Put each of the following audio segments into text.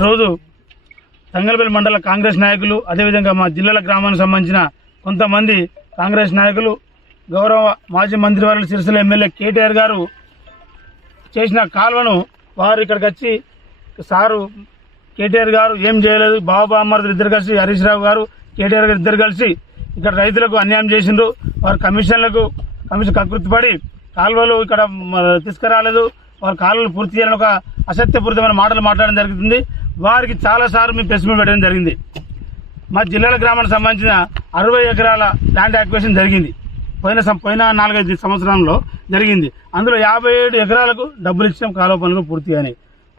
ఈరోజు తంగలపల్లి మండల కాంగ్రెస్ నాయకులు అదేవిధంగా మా జిల్లాల గ్రామానికి సంబంధించిన కొంతమంది కాంగ్రెస్ నాయకులు గౌరవ మాజీ మంత్రివర్యులు సిరిసిల్ల ఎమ్మెల్యే కేటీఆర్ గారు చేసిన కాల్వను వారు ఇక్కడికి వచ్చి సారు కేటీఆర్ గారు ఏం చేయలేదు బాబు అమ్మర్దులు ఇద్దరు కలిసి హరీష్ రావు గారు కేటీఆర్ గారు ఇద్దరు కలిసి ఇక్కడ రైతులకు అన్యాయం చేసిండ్రు. వారు కమిషన్లకు కమిషన్ కకృతిపడి కాలువలు ఇక్కడ తీసుకురాలేదు. వారు కాలువలు పూర్తి చేయాలని ఒక అసత్యపూరితమైన మాటలు మాట్లాడడం జరుగుతుంది. వారికి చాలా సార్లు మేము ప్రెస్ మీట్ పెట్టడం జరిగింది. మా జిల్లాల గ్రామానికి సంబంధించిన అరవై ఎకరాల ల్యాండ్ యాక్వేషన్ జరిగింది. పోయిన సం- పోయిన నాలుగైదు సంవత్సరంలో జరిగింది. అందులో యాభై ఏడు ఎకరాలకు డబ్బులు ఇచ్చిన కాలువ పనులు పూర్తి అయినాయి.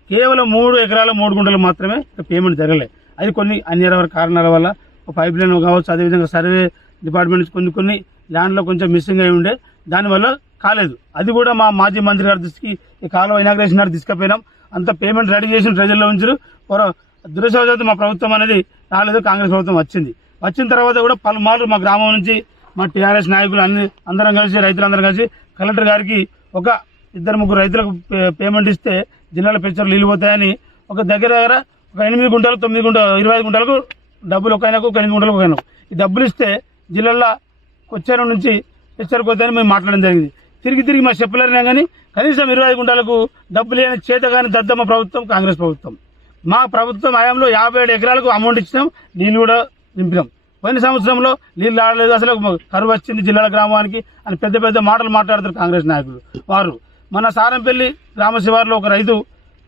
కేవలం మూడు ఎకరాల మూడు గుంటలు మాత్రమే పేమెంట్ జరగలేదు అది కొన్ని అన్యరవర కారణాల వల్ల పైప్ లైన్ కావచ్చు అదేవిధంగా సర్వే డిపార్ట్మెంట్ కొన్ని కొన్ని ల్యాండ్లో కొంచెం మిస్సింగ్ అయి ఉండే. దానివల్ల కాలేదు. అది కూడా మా మాజీ మంత్రి గారి దృష్టికి ఈ కాలువ ఇనాగ్రేషన్ గారు తీసుకుపోయినాం. అంత పేమెంట్ రెడీ చేసిన ప్రజల్లో ఉంచారు. దురదృష్టవశాత్తు మా ప్రభుత్వం అనేది రాలేదు కాంగ్రెస్ ప్రభుత్వం వచ్చింది. వచ్చిన తర్వాత కూడా పలుమార్లు మా గ్రామం నుంచి మా టీఆర్ఎస్ నాయకులు అన్ని అందరం కలిసి రైతులందరం కలిసి కలెక్టర్ గారికి ఒక ఇద్దరు ముగ్గురు రైతులకు పే- పేమెంట్ ఇస్తే జిల్లాలో పెంచర్లు నీళ్ళు పోతాయని ఒక దగ్గర దగ్గర ఒక ఎనిమిది గుంటలు తొమ్మిది గుంట ఇరవై ఐదు గుంటలకు డబ్బులు ఒక ఆయనకు ఒక ఎనిమిది గుంటలకు ఒక ఈ డబ్బులు ఇస్తే జిల్లాలో కొచ్చేరు నుంచి పెంచరు పోతాయని మేము మాట్లాడడం జరిగింది. తిరిగి తిరిగి మా చెప్పలేరినా కానీ కనీసం ఇరవై ఐదు గుంటలకు డబ్బులు లేని చేత కానీ దద్దమ్మ ప్రభుత్వం కాంగ్రెస్ ప్రభుత్వం. మా ప్రభుత్వం హయాంలో యాభై ఏడు ఎకరాలకు అమౌంట్ ఇచ్చినాం నీళ్ళు కూడా నింపినాం. పోయిన సంవత్సరంలో నీళ్ళు ఆడలేదు అసలు కరువు వచ్చింది జిల్లాల గ్రామానికి అని పెద్ద పెద్ద మాటలు మాట్లాడుతారు కాంగ్రెస్ నాయకులు. వారు మన సారంపల్లి గ్రామ శివారులో ఒక రైతు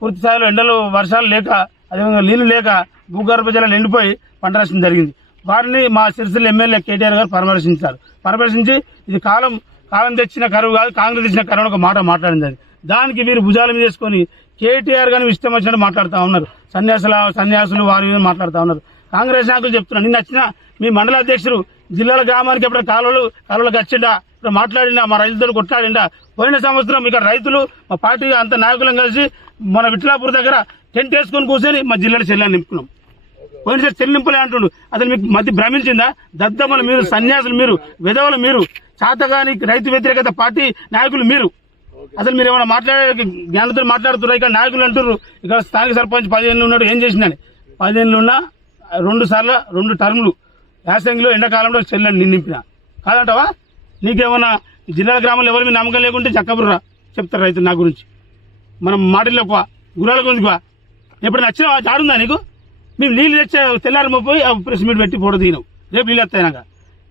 పూర్తి స్థాయిలో ఎండలు వర్షాలు లేక అదేవిధంగా నీళ్ళు లేక భూగర్భ జలాలు ఎండిపోయి పంట నష్టం జరిగింది. వారిని మా సిరిసిల్ల ఎమ్మెల్యే కేటీఆర్ గారు పరామర్శించారు. పరామర్శించి ఇది కాలం కాలం తెచ్చిన కరువు కాదు కాంగ్రెస్ తెచ్చిన కరువు ఒక మాట మాట్లాడింది అది. దానికి మీరు భుజాల మీద చేసుకొని కేటీఆర్ గాని ఇష్టం వచ్చినట్టు మాట్లాడుతూ ఉన్నారు. సన్యాసుల సన్యాసులు వారి మీద మాట్లాడుతూ ఉన్నారు. కాంగ్రెస్ నాయకులు చెప్తున్నారు నిన్న వచ్చిన మీ మండల అధ్యక్షుడు జిల్లాల గ్రామానికి ఎప్పుడు కాలువలు కాలువలకు వచ్చిండా ఇప్పుడు మాట్లాడిండా? మా రైతులతో కొట్లాడిండా? పోయిన సంవత్సరం ఇక్కడ రైతులు మా పార్టీ అంత నాయకులం కలిసి మన విట్లాపూర్ దగ్గర టెంట్ వేసుకొని కూర్చొని మా జిల్లాలో చెల్లెని నింపుకున్నాం. పోయినసారి చెల్లింపులే అంటుండు. అసలు మీకు మధ్య భ్రమించిందా? దద్దమ్మలు మీరు సన్యాసులు మీరు విధవలు మీరు చాతగాని రైతు వ్యతిరేకత పార్టీ నాయకులు మీరు. అసలు మీరు ఏమైనా మాట్లాడే జ్ఞానంతో మాట్లాడుతున్నారు? ఇక్కడ నాయకులు అంటారు ఇక్కడ స్థానిక సర్పంచ్ పదిహేను ఉన్నాడు ఏం చేసినాడు పదిహేను ఉన్నా రెండు సార్లు రెండు టర్ములు యాసంగిలో ఎండాకాలంలో చెల్లెని నింపిన కాదంటావా? నీకేమన్నా జిల్లాల గ్రామంలో ఎవరి మీద నమ్మకం లేకుంటే చక్కబుర్రా చెప్తారు రైతులు నా గురించి. మనం మాటల్లో పో గురాల గురించి పో ఎప్పుడు నచ్చిన చాడుందా నీకు? మేము నీళ్ళు తెచ్చే తెల్లారి పోయి ఆ ప్రెస్ మీట్ పెట్టి ఫోటో దిగినాం రేపు నీళ్ళు వస్తాయినాక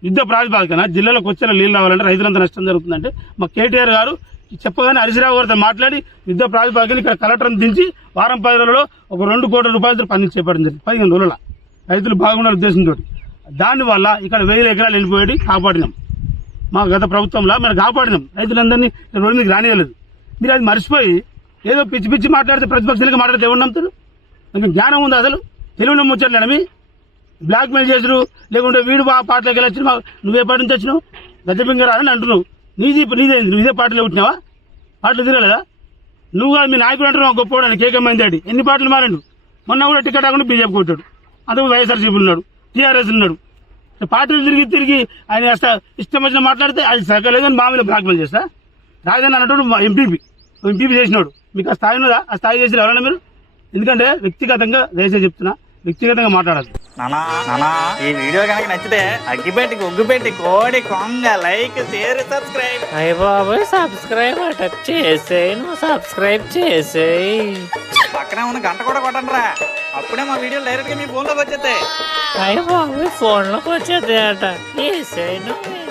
యుద్ధ ప్రాతిపాదికన జిల్లాలోకి వచ్చేలా నీళ్ళు రావాలంటే రైతులంతా నష్టం జరుగుతుందంటే మా కేటీఆర్ గారు చెప్పగానే హరిశ్రావు గారితో మాట్లాడి యుద్ధ ప్రాతిపాదికన ఇక్కడ కలెక్టర్ని దించి వారం పది రోజులలో ఒక రెండు కోట్ల రూపాయలతో పని చేపట్టడం జరిగింది. పదిహేను రోజుల రైతులు బాగుండాలి ఉద్దేశంతో. దానివల్ల ఇక్కడ వెయ్యి ఎకరాలు వెళ్ళిపోయి కాపాడినాం. మా గత ప్రభుత్వంలో మేము కాపాడినాం. రైతులందరినీ రోడ్డు మీదకి రానియలేదు. మీరు అది మర్చిపోయి ఏదో పిచ్చి పిచ్చి మాట్లాడితే ప్రతిపక్షాలుగా మాట్లాడితే ఎవరు నమ్ముతారు? మీకు జ్ఞానం ఉంది అసలు. తెలివిన ముచ్చట్లేనమి బ్లాక్ మెయిల్ చేసిరు లేకుంటే వీడు బా పాటలోకి వెళ్ళి వచ్చిన నువ్వే పాట నుంచి వచ్చినావు? గద్దెపింగ అని అంటున్నావు. నీది నీదే నువ్వు ఇదే పాటలో పుట్టినావా? పాటలు తిరగలేదా నువ్వు కాదు మీ నాయకుడు అంటున్నావు గొప్పవాడని కేకే మంది ఎన్ని పాటలు మారాడు? మొన్న కూడా టికెట్ ఆకుండా బీజేపీ కొట్టాడు. అందుకు వైఎస్ఆర్సీపీ ఉన్నాడు టీఆర్ఎస్ ఉన్నాడు. పార్టీలు తిరిగి తిరిగి ఆయన ఇష్టం వచ్చిన మాట్లాడితే అది సగలేదని మామూలు బ్లాక్మెయిల్ చేస్తా. రాజధాని అన్నట్టు మా ఎంపీపీ. ఎంపీపీ చేసినాడు. మీకు ఆ స్థాయి ఉన్నదా? ఆ స్థాయి చేసి ఎవరన్నా మీరు? ఎందుకంటే వ్యక్తిగతంగా దయచేసి చెప్తున్నా. వ్యక్తిగతంగా మాట్లాడాలి. నానా నానా ఈ వీడియో కనుక నచ్చితే అగ్గిపెట్టి ఒగ్గుపెట్టి కోడి కొంగ లైక్ షేర్ సబ్స్క్రైబ్. అయ్య బాబోయ్ సబ్స్క్రైబ్ అట చేసేయి నువ్వు సబ్స్క్రైబ్ చేసేయి. పక్కనే ఉన్న గంట కూడా కొట్టండి రా అప్పుడే మా వీడియోలు డైరెక్ట్గా మీ ఫోన్లోకి వచ్చేస్తాయి. అయ్య బాబోయ్ ఫోన్లోకి వచ్చేది అట వేసేయి నువ్వు.